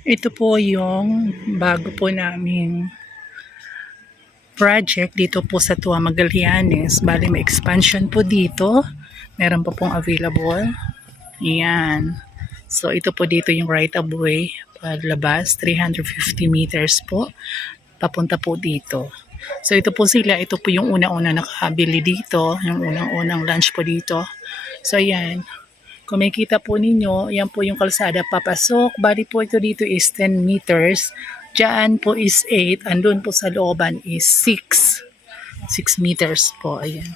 Ito po yung bago po naming project dito po sa Tua Magallanes. Bali may expansion po dito. Meron pa pong available. Ayan. So ito po dito yung right of way. Palabas, 350 meters po. Papunta po dito. So ito po sila. Ito po yung una-una nakabili dito. Yung unang-unang lunch po dito. So ayan. Kung makikita po ninyo, yan po yung kalsada papasok. Bali po ito dito is 10 meters. Diyan po is 8. Andun po sa looban is 6. 6 meters po. Ayan.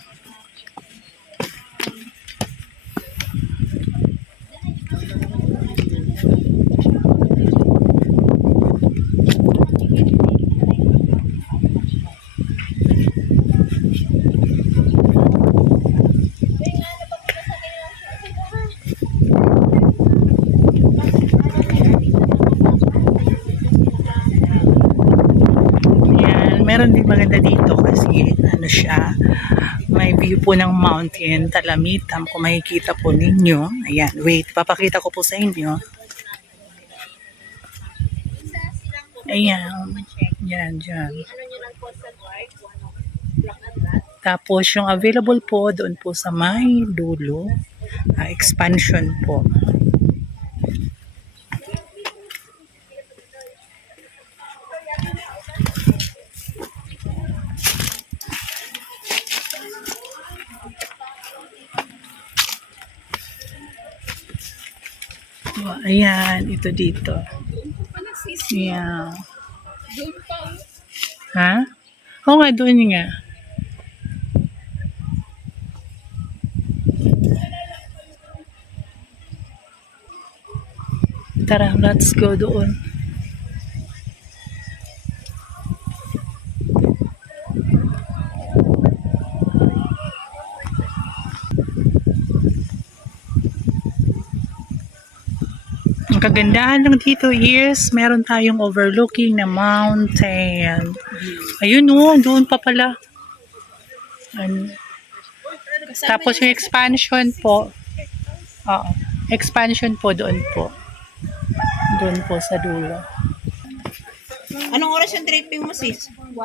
Meron din maganda dito kasi ano siya, may view po ng mountain, Talamitam, kung makikita po ninyo. Ayan, wait, papakita ko po sa inyo. Ayan, yan, dyan. Tapos yung available po doon po sa may dulo, expansion po. Oh, ayan, ito dito. Ayan. Ha? Oo nga, doon nga. Tara, let's go doon. Ang kagandahan lang dito is meron tayong overlooking na mountain. Ayun o, doon pa pala. Ano. Tapos yung expansion po. Oo. Expansion po doon po. Doon po sa dulo. Anong oras yung tripping mo, sis? 1.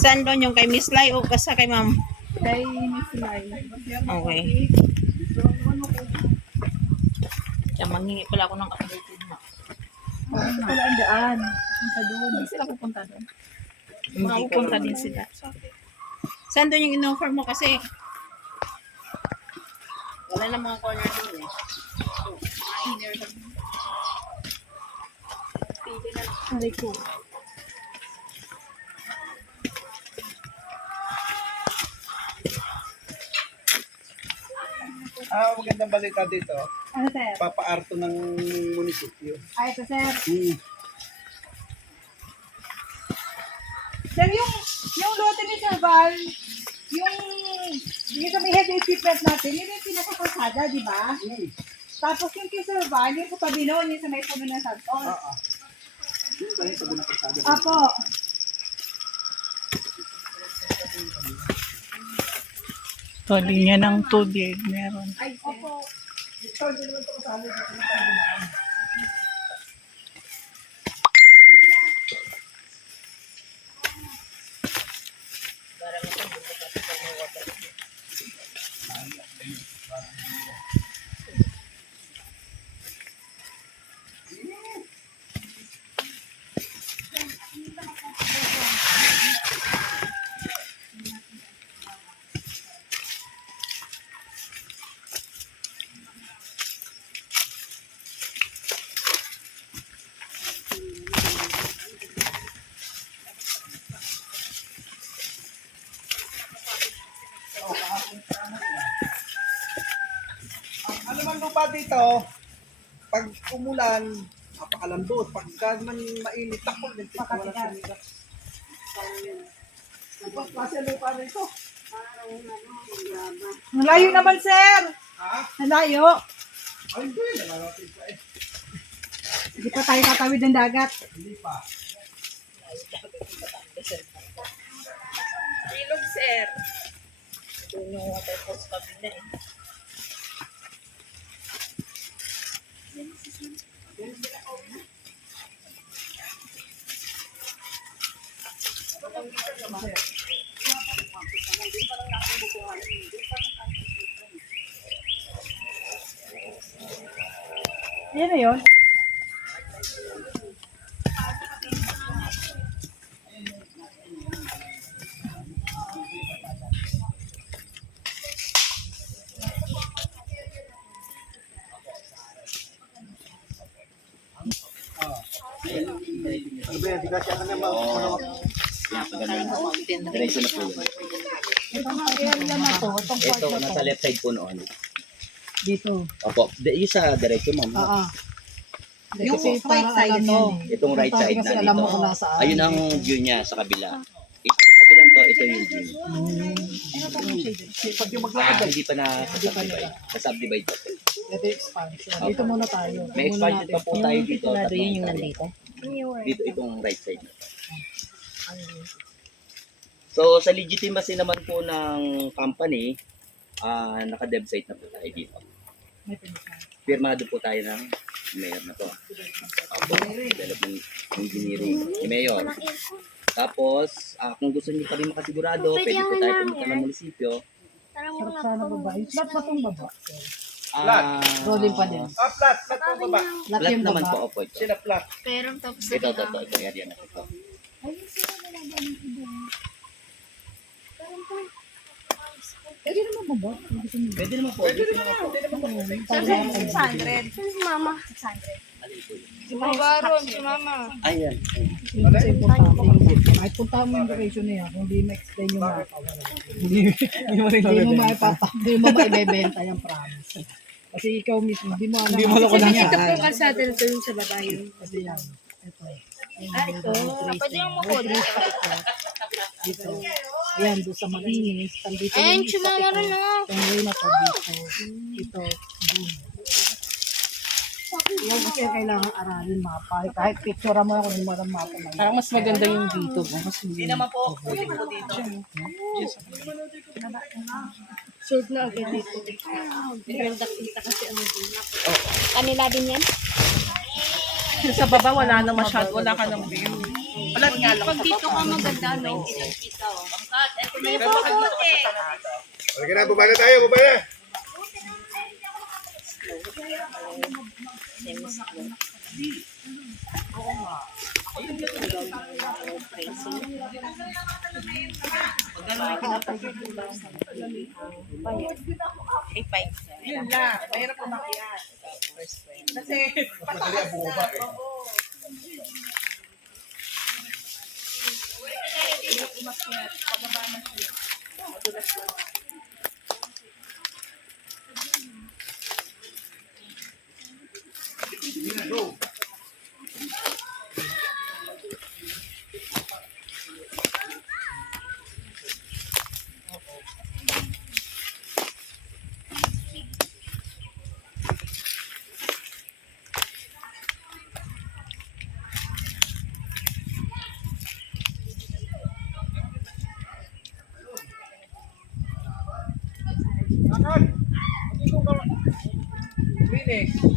Saan doon yung kay Miss Lai o kasa kay ma'am? Kay Miss Lai. Okay. Kaya manghingi pala ako ng updated mo. Wala ang daan. Punta doon. Hindi sila pupunta doon. Pupunta din sila. Saan doon yung in-offer mo kasi? Wala na mga corner doon eh. Aray ko. Magandang balita dito. Ano, sir? Papaarto ng munisipyo. Ay, ito, sir. Hmm. Sir, yung lote ni Sir Val, yung sa may heavy equipment natin, yun yung pinakakalsada, di ba? Tapos yung kay Sir Val, yung katabi noon, yung sa may puno ng Santos. Yun ba yung sabi ng kalsada? Apo. Ito, linya ng tubig. Meron. Ay, opo. Ano man lupa dito, pag umulan, napakalambot. Pagka man mainit, takol din. Wala sumira. Kasi lupa nito. Ang layo naman, sir. Ha? Ang layo. Ay, hindi. Nalalating pa eh. Hindi pa tayo tatawid ng dagat. Hindi pa. Ilog, sir. Doon yung waterfalls kabila eh. Yan na yun. Ano ba yan? Di kasi ako na mga Diretso na po yun. Itong area na to, itong part Ito, na to. nasa left side po noon. Dito. Opo, yung sa diretso ma'am. Oo. Yung Kasi right parang side alam mo. yan eh. Itong right side Kasi na alam mo dito. kung nasaan. Ayun ang view niya sa kabila. Ito yung kabilang to, ito yung view. pag yung maglakad. Hindi pa na subdivide. Sa-subdivide pa po. Ito yung expansion. Dito muna tayo. May expansion pa po tayo dito. Tatlong yung hektarya. nandito. Dito itong right side na to. So sa legitimacy naman po ng company, naka-dev site na po tayo dito. Pirmado po tayo ng mayor na to. Opo, development engineering ni mayor. Tapos, kung gusto niyo pa rin makasigurado, pwede po tayo pumunta ng munisipyo. Sarap sana baba. Yung flat ba itong baba? Rolling pa din. Flat po baba. Flat Flat yung naman baba. po, opo ito. Sila flat. Ito area na ito. Pwede naman baba. Pwede naman po. Pwede naman po. Ayan. Kasi importante yung map. Kahit punta mo yung location na yan, kung di ma-explain yung mapa, wala. Hindi mo maibebenta yung promise. Kasi ikaw mismo, hindi mo alam. Hindi mo alam kung lang yan. Ito po kalsada na doon sa baba yun. Kasi yan. Ito. Ito. Pwede yung makuha. Dito. Ayan, doon sa malinis. Dito Ayun, yung isa, sumama rin na nga. Itong way na to dito. Ito. Boom. Yan kasi kailangan aralin mapa. Kahit picture mo ako, hindi mo alam mapa na. Parang mas maganda yung dito. Mas Hindi naman po. Pwede po dito. Short na agad dito. Meron kita kasi ano din. Kanila din yan? Sa baba wala na masyado. Wala ka ng view. Wala nga lang Pag dito ka maganda, no? May puputi. Halika na, baba na tayo, baba na. Yun lang. Mahirap umakyat. Kasi pataas na. Phoenix.